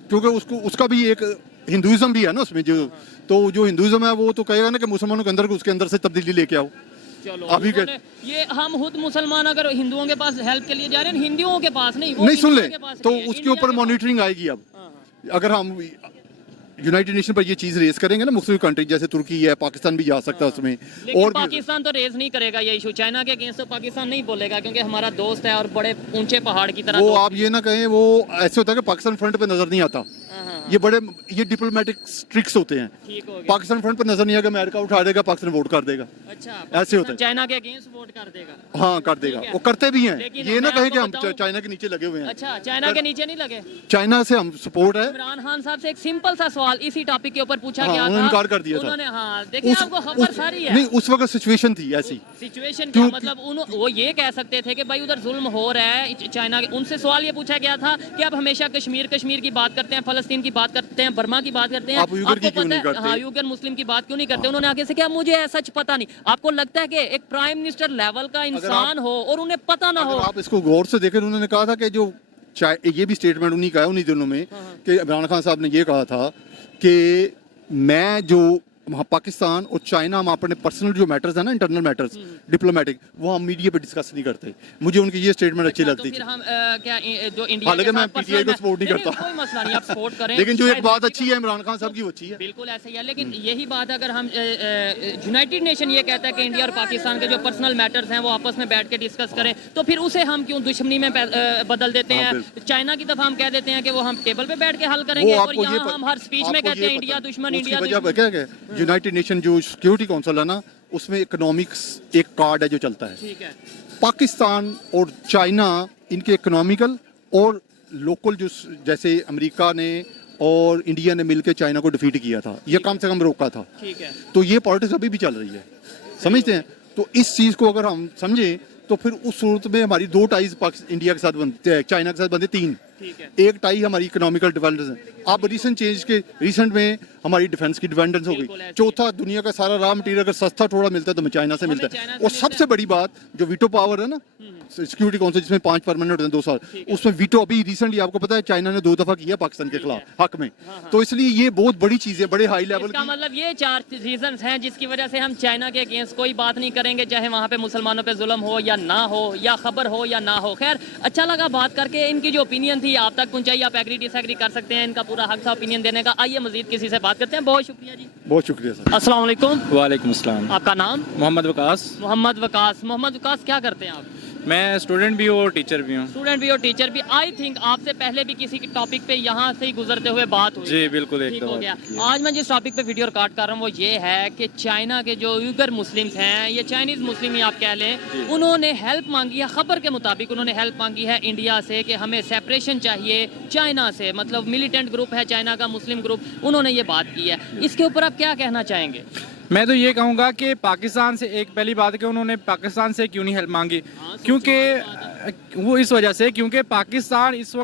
क्योंकि उसको उसका भी एक हिंदुइज्म भी है ना उसमें, जो तो जो हिंदुइज्म है वो तो कहेगा ना कि मुसलमानों के अंदर उसके अंदर से तब्दीली लेके आओ। चलो अभी के ये हम खुद मुसलमान अगर हिंदुओं के पास हेल्प के लिए जा रहे हैं, हिंदुओं के पास नहीं, वो नहीं सुन ले इंडिया के पास तो नहीं है, उसके इंडिया ऊपर के मॉनिटरिंग आएगी। अब पास। अगर हम यूनाइटेड नेशन पर ये चीज रेस करेंगे ना, मुख्तलिफ कंट्री जैसे तुर्की है, पाकिस्तान भी जा सकता है उसमें, लेकिन और पाकिस्तान तो रेज नहीं करेगा ये इशू चाइना के अगेंस्ट, तो पाकिस्तान नहीं बोलेगा क्योंकि हमारा दोस्त है और बड़े ऊंचे पहाड़ की तरह वो दोस्त आप ये ना कहें, वो ऐसे होता है कि पाकिस्तान फ्रंट पे नजर नहीं आता। ये बड़े ये डिप्लोमेटिक ट्रिक्स होते हैं। ठीक हो गया। पाकिस्तान फ्रंट पे नजर नहीं आएगा, अमेरिका उठा देगा, पाकिस्तान वोट कर देगा। अच्छा, ऐसे होता है। चाइना के अगेंस्ट वोट कर देगा। हाँ कर देगा, ठीक है। वो करते भी हैं। लेकिन ये ना मैं कहें कि आपको हम बताऊं- चाइना के नीचे लगे हुए हैं। अच्छा, चाइना के नीचे नहीं लगे। चाइना से हम सपोर्ट है। इमरान खान साहब से एक सिंपल सा सवाल इसी टॉपिक के ऊपर पूछा हाँ, गया उन्होंने था, इनकार कर दिया था। उन्होंने, हाँ देखिए आपको खबर सारी है। नहीं, उस वक्त सिचुएशन थी ऐसी। सिचुएशन क्या क्यों- मतलब वो ये कह सकते थे कि भाई उधर जुल्म हो रहा है चाइना के। उनसे सवाल ये पूछा गया था कि आप हमेशा कश्मीर की बात करते हैं, फलस्तीन की बात करते हैं, बर्मा की बात करते हैं, आप उइगर की आपको क्यों पता नहीं है, करते? हाँ उइगर मुस्लिम की बात क्यों नहीं करते? उन्होंने आगे से क्या, मुझे सच पता नहीं। आपको लगता है कि एक प्राइम मिनिस्टर लेवल का इंसान हो और उन्हें पता ना हो? आप इसको गौर से देखें, उन्होंने कहा था कि जो ये भी स्टेटमेंट उन्हीं का है, उन्हीं दिनों में कि इमरान खान साहब ने ये कहा था कि मैं जो वहाँ पाकिस्तान और चाइना, हम अपने पर्सनल जो मैटर्स है ना, इंटरनल मैटर्स डिप्लोमेटिक, वो हम मीडिया पे डिस्कस नहीं करते। मुझे उनकी ये स्टेटमेंट अच्छी अच्छा, लगती तो थी। फिर हम जो इंडिया हालांकि के मैं साथ पीटीआई को personal- सपोर्ट नहीं करता। कोई मसला नहीं, आप सपोर्ट करें। लेकिन जो एक शायद बात किसी अच्छी है इमरान खान साहब की, वो अच्छी है। बिल्कुल ऐसे ही है, लेकिन यही बात अगर हम यूनाइटेड नेशन ये कहता है कि इंडिया और पाकिस्तान के जो पर्सनल मैटर्स हैं वो आपस में बैठ के डिस्कस करें, तो फिर उसे हम क्यों दुश्मनी में बदल देते हाँ, हैं? चाइना की तरफ हम कह देते हैं कि वो हम टेबल पे बैठ के हल करेंगे, और यहाँ हम हर स्पीच में कहते हैं इंडिया दुश्मन, इंडिया दुश्मन। क्या यूनाइटेड नेशन जो सिक्योरिटी काउंसिल है ना, उसमें इकोनॉमिक्स एक कार्ड है जो चलता है। ठीक है। पाकिस्तान और चाइना इनके इकोनॉमिकल और लोकल जो, जैसे अमेरिका ने और इंडिया ने मिलकर चाइना को डिफीट किया था, ये कम से कम रोका था। ठीक है। तो ये पॉलिटिक्स अभी भी चल रही है, समझते हैं? तो इस चीज को अगर हम समझें तो फिर उस सूरत में हमारी दो टाइज इंडिया के साथ बनते हैं, चाइना के साथ बनते 3। ठीक है। एक टाई हमारी इकोनॉमिकल डिपेंडेंस है। अब रिसेंट में हमारी डिफेंस की डिपेंडेंस हो बिल्कुल गई। ऐसे ही। चौथा, दुनिया का सारा रॉ मटेरियल अगर सस्ता थोड़ा मिलता है तो हमें चाइना से मिलता चाइना है। से और मिलता सबसे बड़ी बात जो वीटो पावर है ना सिक्योरिटी काउंसिल, जिसमें 5 परमानेंट होते हैं 2 साल, उसमें वीटो अभी रिसेंटली आपको पता है चाइना ने 2 दफा किया पाकिस्तान के खिलाफ हक में। तो इसलिए ये बहुत बड़ी चीज है, बड़े हाई लेवल इसका की। मतलब ये 4 रीजंस हैं जिसकी वजह से हम चाइना के अगेंस्ट कोई बात नहीं करेंगे, चाहे वहाँ पे मुसलमानों पे जुल्म हो या ना हो, या खबर हो या ना हो। खैर, अच्छा लगा बात करके। इनकी जो ओपिनियन थी आप तक पहुंचाई, आप एग्री डिसएग्री कर सकते हैं, इनका पूरा हक था ओपिनियन देने का। आइए मजीद किसी से बात करते हैं। बहुत शुक्रिया जी। बहुत शुक्रिया सर। अस्सलाम वालेकुम। वालेकुम अस्सलाम। आपका नाम? मोहम्मद वकास। मोहम्मद वकास। मोहम्मद वकास, क्या करते हैं आप? मैं स्टूडेंट भी हूँ और टीचर भी हूँ। स्टूडेंट भी और टीचर भी। आई थिंक आपसे पहले भी किसी के टॉपिक पे यहाँ से ही गुजरते हुए बात हुई जी है। बिल्कुल, एक ठीक दफा हो गया। की है। आज मैं जिस टॉपिक पे वीडियो रिकॉर्ड कर रहा हूँ वो ये है कि चाइना के जो उइगर मुस्लिम्स हैं, ये चाइनीज मुस्लिम ही आप कह लें, उन्होंने हेल्प मांगी है। खबर के मुताबिक उन्होंने हेल्प मांगी है इंडिया से कि हमें सेपरेशन चाहिए चाइना से, मतलब मिलिटेंट ग्रुप है चाइना का, मुस्लिम ग्रुप, उन्होंने ये बात की है। इसके ऊपर आप क्या कहना चाहेंगे? मैं तो ये कहूँगा कि पाकिस्तान से, एक पहली बात है कि उन्होंने पाकिस्तान से क्यों नहीं हेल्प मांगी, क्योंकि वो इस वजह से क्योंकि पाकिस्तान इस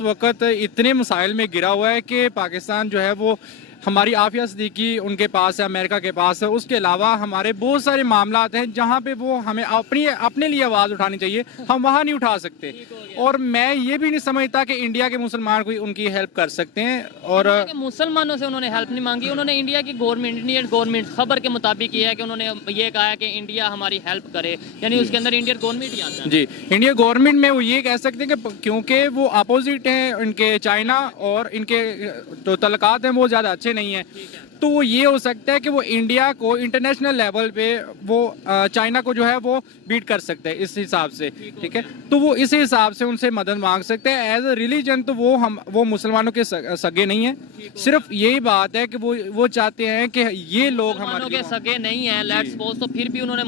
वक्त इतने मसाइल में गिरा हुआ है कि पाकिस्तान जो है वो हमारी आफिया सिद्दीकी उनके पास है, अमेरिका के पास है। उसके अलावा हमारे बहुत सारे मामला हैं जहाँ पे वो हमें अपने लिए आवाज़ उठानी चाहिए, हम वहाँ नहीं उठा सकते। और मैं ये भी नहीं समझता कि इंडिया के मुसलमान कोई उनकी हेल्प कर सकते हैं। और मुसलमानों से उन्होंने हेल्प नहीं मांगी, उन्होंने इंडिया की गवर्नमेंट, इंडियन गवर्नमेंट खबर के मुताबिक ये है कि उन्होंने ये कहा है कि इंडिया हमारी हेल्प करे, यानी उसके अंदर इंडियन गवर्नमेंट ही आता है। जी, इंडिया गवर्नमेंट में वो ये कह सकते हैं कि क्योंकि वो अपोजिट हैं इनके चाइना, और इनके जो तल्लुकात हैं वो ज़्यादा अच्छे नहीं हैं, तो वो ये हो सकता है कि वो इंडिया को इंटरनेशनल लेवल पे वो चाइना को जो है वो बीट कर सकते हैं इस हिसाब से, ठीक है। तो वो इस हिसाब से उनसे मदद मांग सकते हैं। एज अ रिलीजन तो वो मुसलमानों के सगे नहीं है। सिर्फ यही बात है कि वो चाहते हैं कि ये लोग मुसलमानों के सगे नहीं है, लेट्स सपोज, तो फिर भी उन्होंने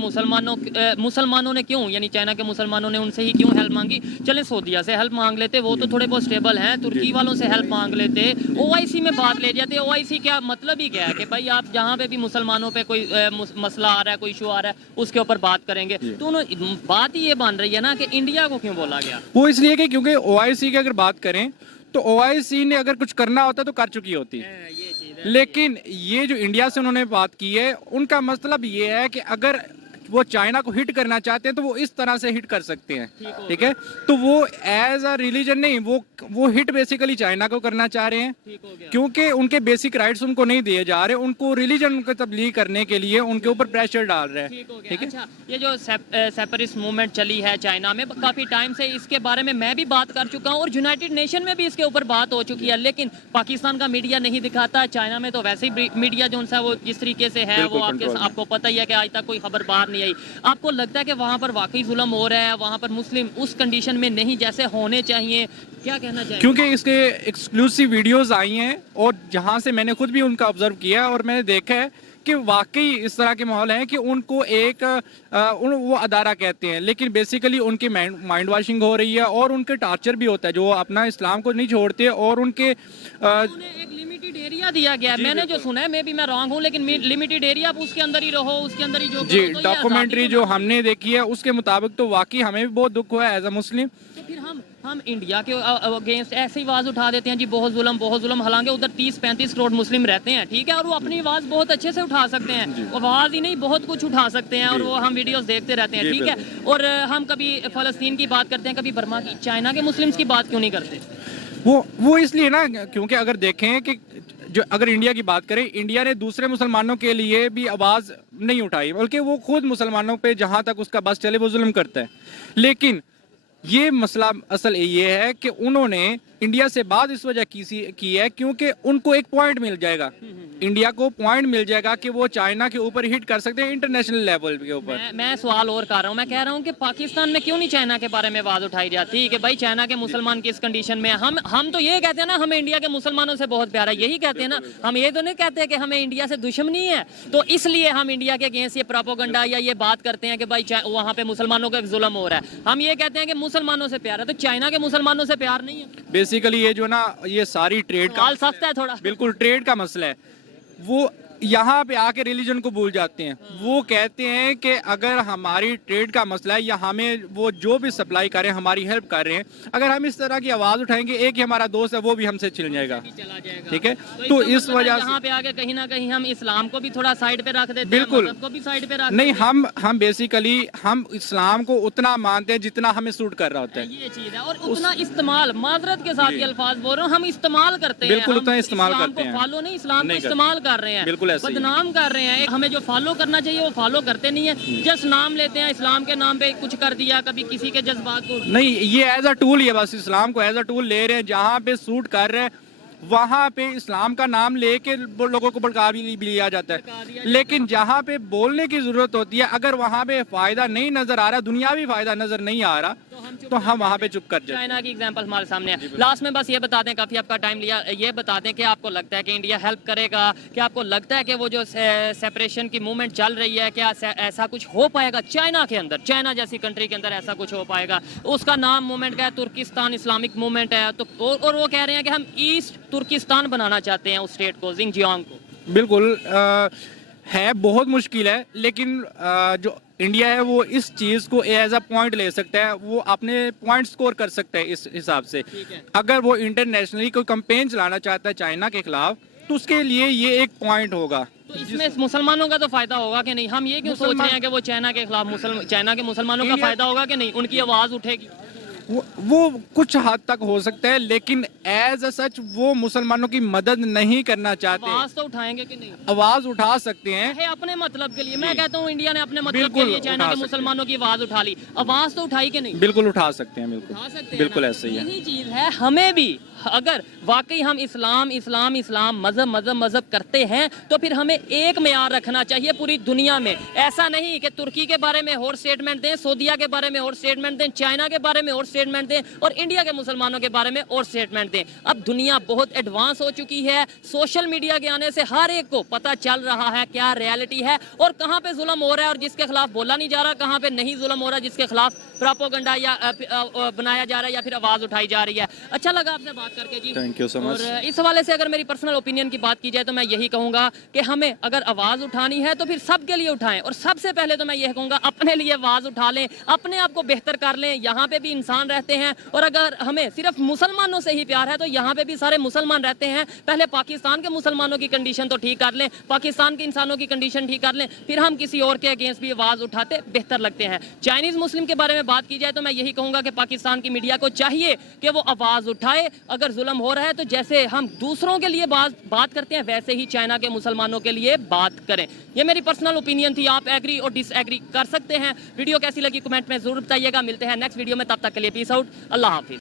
मुसलमानों ने क्यों, यानी चाइना के मुसलमानों ने उनसे ही क्यों हेल्प मांगी? चले सऊदीया से हेल्प मांग लेते, वो तो थोड़े बहुत स्टेबल हैं, तुर्की वालों से हेल्प मांग लेते, ओआईसी में बात ले जाते। ओआईसी क्या मतलब ही क्या है कि भाई आप जहाँ पे भी मुसलमानों पे कोई मसला आ रहा है, कोई इशू आ रहा है, उसके ऊपर बात करेंगे। तो बात ही ये बन रही है ना कि इंडिया को क्यों बोला गया? वो इसलिए कि क्योंकि ओआईसी की अगर बात करें तो ओआईसी ने अगर कुछ करना होता तो कर चुकी होती, लेकिन ये जो इंडिया से उन्होंने बात की है, उनका मतलब ये है कि अगर वो चाइना को हिट करना चाहते हैं तो वो इस तरह से हिट कर सकते हैं, ठीक है। तो वो एज अ रिलीजन नहीं, वो हिट बेसिकली चाइना को करना चाह रहे हैं, क्योंकि उनके बेसिक राइट्स उनको नहीं दिए जा रहे, उनको रिलीजन को तब्लीग करने के लिए उनके ऊपर प्रेशर डाल रहे हैं, ठीक है। अच्छा, ये जो सेपरेटिस्ट मूवमेंट चली है चाइना में काफी टाइम से, इसके बारे में मैं भी बात कर चुका हूँ और यूनाइटेड नेशन में भी इसके ऊपर बात हो चुकी है, लेकिन पाकिस्तान का मीडिया नहीं दिखाता। चाइना में तो वैसे ही मीडिया जो सा वो जिस तरीके से है वो आपको पता ही है कि आज तक कोई खबर बाहर नहीं आई। आपको लगता है कि वहाँ पर वाकई जुल्म हो रहा है, वहाँ पर मुस्लिम उस कंडीशन में नहीं जैसे होने चाहिए? क्या कहना चाहिए? क्योंकि इसके एक्सक्लूसिव वीडियोस आई हैं और जहाँ से मैंने खुद भी उनका ऑब्जर्व किया और मैंने देखा है कि वाकई इस तरह के माहौल है कि उनको एक वो अदारा कहते हैं, लेकिन बेसिकली उनकी माइंड वॉशिंग हो रही है और उनके टार्चर भी होता है, जो अपना इस्लाम को नहीं छोड़ते। और उनके एक लिमिटेड एरिया दिया गया है, मैंने जो सुना है, मैं भी मैं रॉन्ग हूँ, लेकिन लिमिटेड एरिया, आप उसके अंदर ही रहो, उसके अंदर ही जो जी डॉक्यूमेंट्री जो हमने देखी है उसके मुताबिक तो वाकई हमें भी बहुत दुख हुआ है एज अ मुस्लिम। तो फिर हम इंडिया के अगेंस्ट ऐसे ही आवाज उठा देते हैं जी, बहुत जुल्म, हालांकि उधर 30-35 करोड़ मुस्लिम रहते हैं, ठीक है, और वो अपनी आवाज बहुत अच्छे से उठा सकते हैं, आवाज ही नहीं बहुत कुछ उठा सकते हैं, और वो हम वीडियोस देखते रहते हैं, ठीक है। और हम कभी फलस्तीन की बात करते हैं, कभी बर्मा की, चाइना के मुस्लिम्स की बात क्यों नहीं करते? वो इसलिए ना, क्योंकि अगर देखें कि जो अगर इंडिया की बात करें, इंडिया ने दूसरे मुसलमानों के लिए भी आवाज़ नहीं उठाई, बल्कि वो खुद मुसलमानों पे जहाँ तक उसका बस चले वो जुल्म करता है। लेकिन ये मसला असल ये है कि उन्होंने इंडिया से बात इस वजह की है क्योंकि उनको एक पॉइंट मिल जाएगा, इंडिया को पॉइंट मिल जाएगा कि वो चाइना के ऊपर हिट कर सकते हैं इंटरनेशनल लेवल के ऊपर। मैं सवाल और कर रहा हूँ, मैं कह रहा हूँ कि पाकिस्तान में क्यों नहीं चाइना के बारे में आवाज उठाई जाती कि भाई चाइना के मुसलमान किस कंडीशन में? हम तो ये कहते हैं ना, हमें इंडिया के मुसलमानों से बहुत प्यार है, यही कहते हैं ना, हम ये तो नहीं कहते कि हमें इंडिया से दुश्मनी है, तो इसलिए हम इंडिया के अगेंस्ट ये प्रोपेगेंडा या ये बात करते हैं कि भाई वहाँ पे मुसलमानों का जुल्म हो रहा है। हम ये कहते हैं कि मुसलमानों से प्यार है, तो चाइना के मुसलमानों से प्यार नहीं है। बेसिकली ये जो ना, ये सारी ट्रेड का सख्त है थोड़ा, बिल्कुल ट्रेड का मसला है। वो यहाँ पे आके रिलीजन को भूल जाते हैं। वो कहते हैं कि अगर हमारी ट्रेड का मसला है या हमें वो जो भी सप्लाई कर रहे हैं, हमारी हेल्प कर रहे हैं, अगर हम इस तरह की आवाज उठाएंगे, एक ही हमारा दोस्त है वो भी हमसे छिल जाएगा, ठीक है। तो इस वजह से यहाँ पे आगे कहीं ना कहीं हम इस्लाम को भी थोड़ा साइड पे रख देते हैं, बिल्कुल को भी साइड पे रख नहीं, हम बेसिकली हम इस्लाम को उतना मानते हैं जितना हमें सूट कर रहा होता है, ये चीज है। और उतना इस्तेमाल, माजरत के साथ ये अल्फाज बोल रहे हो, हम इस्तेमाल करते हैं, बिल्कुल उतना इस्तेमाल करते हैं, फॉलो नहीं, इस्लाम को इस्तेमाल कर रहे हैं, बिल्कुल ऐसे बदनाम कर रहे हैं। हमें जो फॉलो करना चाहिए वो फॉलो करते नहीं है, जस्ट नाम लेते हैं, इस्लाम के नाम पे कुछ कर दिया, कभी किसी के जज्बात को नहीं, ये एज अ टूल, ये बस इस्लाम को एज अ टूल ले रहे हैं, जहाँ पे सूट कर रहे हैं वहाँ पे इस्लाम का नाम लेके लोगों को भड़का भी लिया जाता है। लेकिन जहाँ पे बोलने की जरूरत होती है, अगर वहाँ पे फायदा नहीं नजर आ रहा, दुनियावी फायदा नजर नहीं आ रहा, तो हम वहाँ पे चुप कर जाते हैं। चाइना की एग्जांपल हमारे सामने है। लास्ट में बस ये बता दें, काफी आपका टाइम लिया, ये बता दें कि आपको लगता है कि इंडिया हेल्प करेगा? क्या आपको लगता है कि वो जो सेपरेशन की मूवमेंट चल रही है, क्या ऐसा कुछ हो पाएगा चाइना के अंदर, चाइना जैसी कंट्री के अंदर ऐसा कुछ हो पाएगा? उसका नाम मूवमेंट का है तुर्किस्तान इस्लामिक मूवमेंट है, तो और वो कह रहे हैं कि हम ईस्ट तुर्किस्तान बनाना चाहते हैं उस स्टेट को, जिंगजियांग को। बिल्कुल है, बहुत मुश्किल है, लेकिन जो इंडिया है वो इस चीज़ को एज अ पॉइंट ले सकता है, वो अपने पॉइंट स्कोर कर सकता है इस हिसाब से। अगर वो इंटरनेशनली कोई कैंपेन चलाना चाहता है चाइना के खिलाफ, तो उसके लिए ये एक पॉइंट होगा। तो इसमें मुसलमानों का तो फायदा होगा कि नहीं? हम ये क्यों सोच रहे हैं कि वो चाइना के खिलाफ चाइना के मुसलमानों का फायदा होगा कि नहीं? उनकी आवाज उठेगी? वो कुछ हद तक हो सकता है, लेकिन एज सच वो मुसलमानों की मदद नहीं करना चाहते। आवाज तो उठाएंगे कि नहीं? आवाज उठा सकते हैं है अपने मतलब के लिए। मैं कहता हूँ इंडिया ने अपने मतलब के लिए चाइना के मुसलमानों की आवाज उठा ली, आवाज तो उठाई कि नहीं? बिल्कुल उठा सकते हैं, बिल्कुल उठा सकते हैं बिल्कुल ना? ऐसा ही है। यही चीज है, हमें भी अगर वाकई हम इस्लाम इस्लाम इस्लाम मजहब मजहब मजहब करते हैं तो फिर हमें एक मेयार रखना चाहिए पूरी दुनिया में। ऐसा नहीं कि तुर्की के बारे में और स्टेटमेंट दें, सऊदीया के बारे में और स्टेटमेंट दें, चाइना के बारे में और स्टेटमेंट दें और इंडिया के मुसलमानों के बारे में और स्टेटमेंट दें। अब दुनिया बहुत एडवांस हो चुकी है। सोशल मीडिया के आने से हर एक को पता चल रहा है क्या रियलिटी है और कहाँ पे जुल्म हो रहा है और जिसके खिलाफ बोला नहीं जा रहा, कहाँ पे नहीं जुल्म हो रहा, जिसके खिलाफ प्रोपेगेंडा या बनाया जा रहा है या फिर आवाज उठाई जा रही है। अच्छा लगा आपसे बात करके जी, थैंक यू सो मच। और इस हवाले से अगर मेरी पर्सनल ओपिनियन की बात की जाए तो मैं यही कहूंगा कि हमें अगर आवाज उठानी है तो फिर सबके लिए उठाएं और सबसे पहले तो मैं यह कहूंगा अपने लिए आवाज उठा लें, अपने आप को बेहतर कर लें। यहाँ पे भी इंसान रहते हैं और अगर हमें सिर्फ मुसलमानों से ही प्यार है तो यहाँ पे भी सारे मुसलमान रहते हैं। पहले पाकिस्तान के मुसलमानों की कंडीशन तो ठीक कर लें, पाकिस्तान के इंसानों की कंडीशन ठीक कर लें, फिर हम किसी और के अगेंस्ट भी आवाज उठाते बेहतर लगते हैं। चाइनीज मुस्लिम के बारे में बात की जाए तो मैं यही कहूंगा कि पाकिस्तान की मीडिया को चाहिए कि वो आवाज उठाए। अगर जुल्म हो रहा है तो जैसे हम दूसरों के लिए बात करते हैं वैसे ही चाइना के मुसलमानों के लिए बात करें। ये मेरी पर्सनल ओपिनियन थी, आप एग्री और डिसएग्री कर सकते हैं। वीडियो कैसी लगी कमेंट में जरूर बताइएगा। मिलते हैं नेक्स्ट वीडियो में, तब तक के लिए पीस आउट, अल्लाह हाफिज।